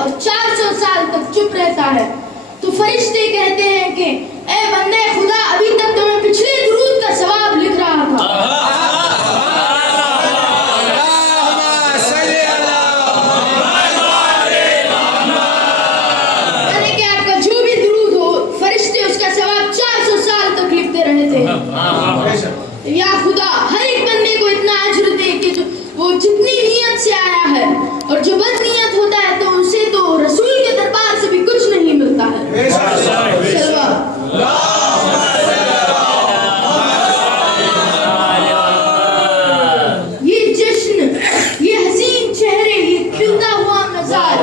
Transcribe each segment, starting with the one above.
और 400 साल तक चुप रहता है, तो फरिश्ते कहते हैं कि ए बंदे खुदा, अभी तक तो मैं पिछले दुरूद का सवाब लिख रहा था। यानी कि आपका जो भी दुरूद हो, फरिश्ते उसका सवाब 400 साल तक लिखते रहते हैं। या खुदा हर एक बंदे को इतना अजर दे कि जो वो जितनी नीयत से आया है, और जो बद नीयत होता है तो उसे तो रसूल के दरबार से भी कुछ नहीं मिलता है। ये जश्न, ये हसीन चेहरे, ये खिलता हुआ मिजाज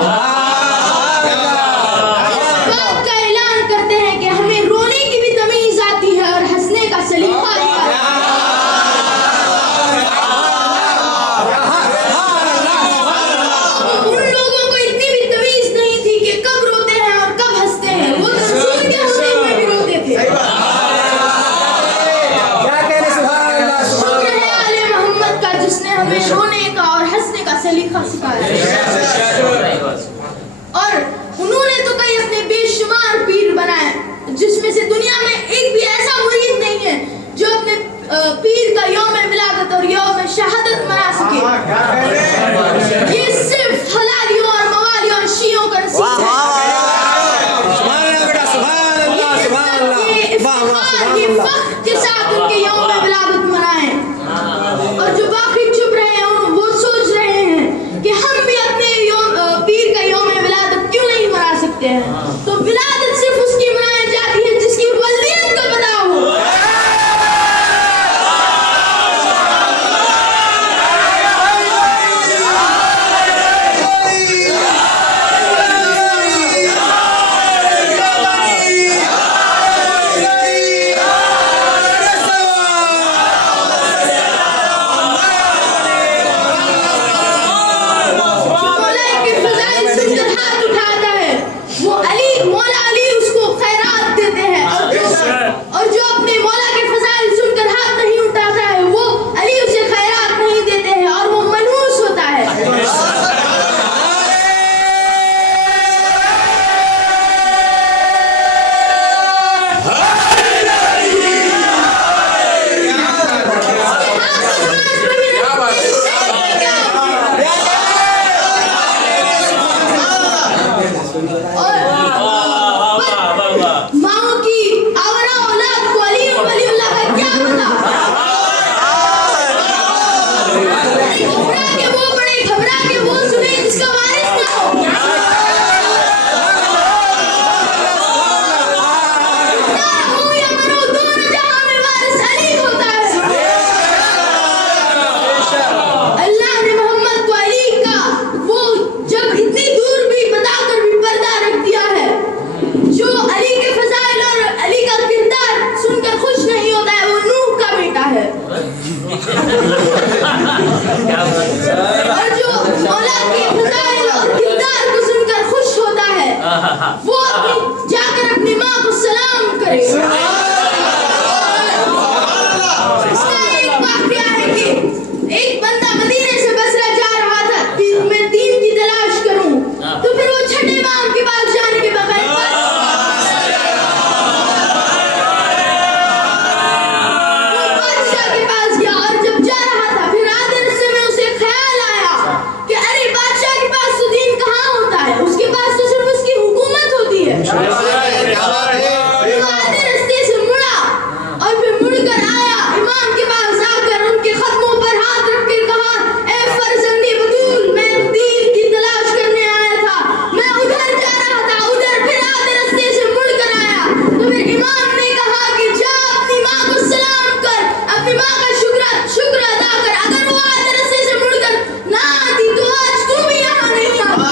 बात का ऐलान करते हैं कि हमें रोने की भी तमीज आती है और हंसने का सलीका भी आता है। उन लोगों को इतनी भी तमीज नहीं थी कि कब रोते हैं और कब हंसते हैं, वो तो रसूल के होते हुए भी रोते थे। शुक्र है आले मोहम्मद का, जिसने हमें रोने का और हंसने का सलीका सिखाया। और उन्होंने तो कई अपने बेशुमार पीर बनाए, जिसमें से दुनिया में एक भी ऐसा मुरीद नहीं है जो अपने पीर का यौम मिलादत और यौम शहादत मना सके। ये सिर्फ हलालियों और मवालियों और शियों का नसीब है। ये फख्र के साथ उनके यौम मिलादत मनाएं, और जो बाकी चुप रहे हैं वो सोच रहे हैं कि हम भी अपने पीर का यौम विलादत क्यों नहीं मना सकते हैं। तो विलादत सिर्फ उसकी मनाई जाती है जिसकी वलीयत का पता हो। और जो अपने मौला के फजाइल सुनकर हाथ नहीं उठाता है, वो अली उसे खैरात नहीं देते हैं और वो मनहूस होता है। माओ की आवरा औलाद को अली और वलीउल्लाह का क्या पता। घबरा के वो सुने जिसका वारिस ना हो। ना हो या मरो, दोनों जहां में वारिस अली होता है। अल्लाह ने मोहम्मद को अली का वो जब इतनी दूर भी बताकर भी पर्दा रख दिया है। जो अली के फजाइल और अली का किरदार सुनकर खुश नहीं होता है, वो नूह का बेटा है। और जो मौला के फजाइल और किरदार को सुनकर खुश होता है, वो जाकर अपनी माँ को सलाम करे। इसका एक वाकया है कि एक बंदा मदीने से बसरा जा रहा था कि मैं दीन की तलाश करूं, तो फिर वो छठे इमाम के पास जाने के बगैर बादशाह के पास गया। और जब जा रहा था, फिर आधे रास्ते में उसे ख्याल आया कि अरे बादशाह के पास तो दीन कहाँ होता है, उसके पास तो सिर्फ उसकी हुकूमत होती है। वो आधे रास्ते से मुड़ा और फिर मुड़कर आया इमाम के पास, आकर उनके खत्मों पर हाथ रख कर कहा, ए फर्जंदे बतूल, मैं दीन की तलाश करने आया था, मैं उधर जा रहा था, उधर फिर आधे रास्ते से मुड़कर आया। तो फिर इमाम ने कहा कि जा अपनी माँ को सलाम कर, अपनी माँ का शुक्र अदा कर। अगर वो आधे रास्ते से मुड़कर ना आती तो आज तू भी यहाँ नहीं आता।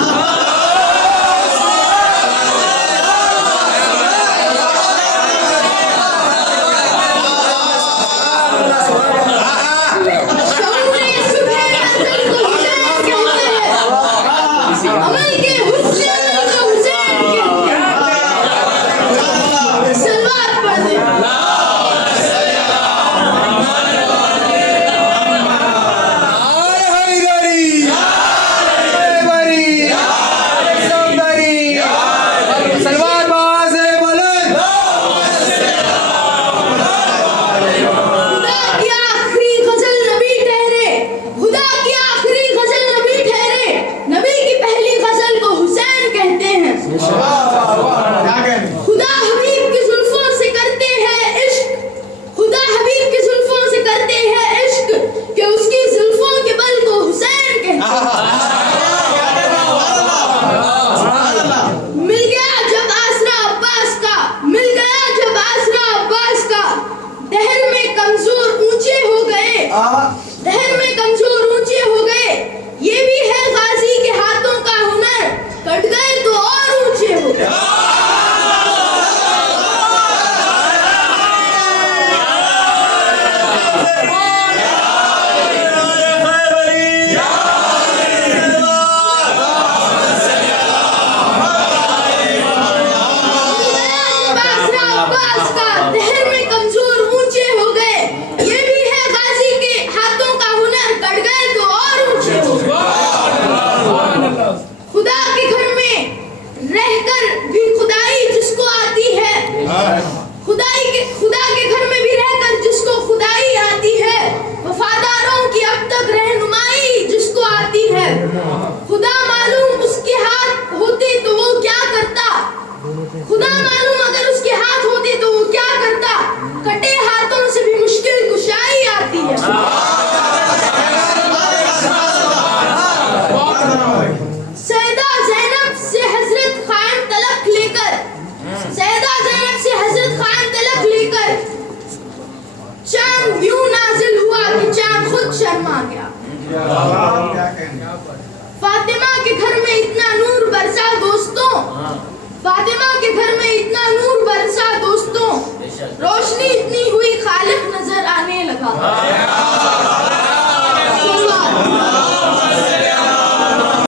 अमल के हुस्न को हुसैन कहते हैं। सलवात पढ़ दे। खुदा हबीब की जुल्फों से करते हैं इश्क, खुदा हबीब की जुल्फों से करते हैं इश्क, कि उसकी जुल्फों के बल को हुसैन कहते हैं। मिल गया जब आसरा अब्बास का, मिल गया जब आसरा अब्बास का, दहर में कमजोर ऊंचे हो गए, दहर में कमजोर ऊंचे हो गए। ये भी है गाजी के हाथों का हुनर, कट गए तो और ऊंचे हो गए। अब्बास का दहर में कमजोर ऊंचे हो गए। ये भी है गाजी के हाथों का हुनर, कट गए तो और ऊंचे हो गए। खुदा के घर में रहकर भी खुदाई जिसको आती है, खुदा के घर में भी रहकर जिसको खुदाई आती है, वफादारों की अब तक रहनुमाई जिसको आती है, खुदा मालूम उसके हाथ होते तो वो क्या करता, खुदा मालूम अगर उसके हाथ होते तो वो क्या करता। कटे हाथों से भी मुश्किल कुशाई आती है। सैयदा ज़ैनब से हजरत खान तलक लेकर, सैयदा ज़ैनब से हजरत खान तलक लेकर चांद यूं नाजिल हुआ कि चांद खुद शर्मा गया। फातिमा के घर में इतना नूर बरसा दोस्तों, फातिमा के घर में इतना नूर बरसा दोस्तों, रोशनी इतनी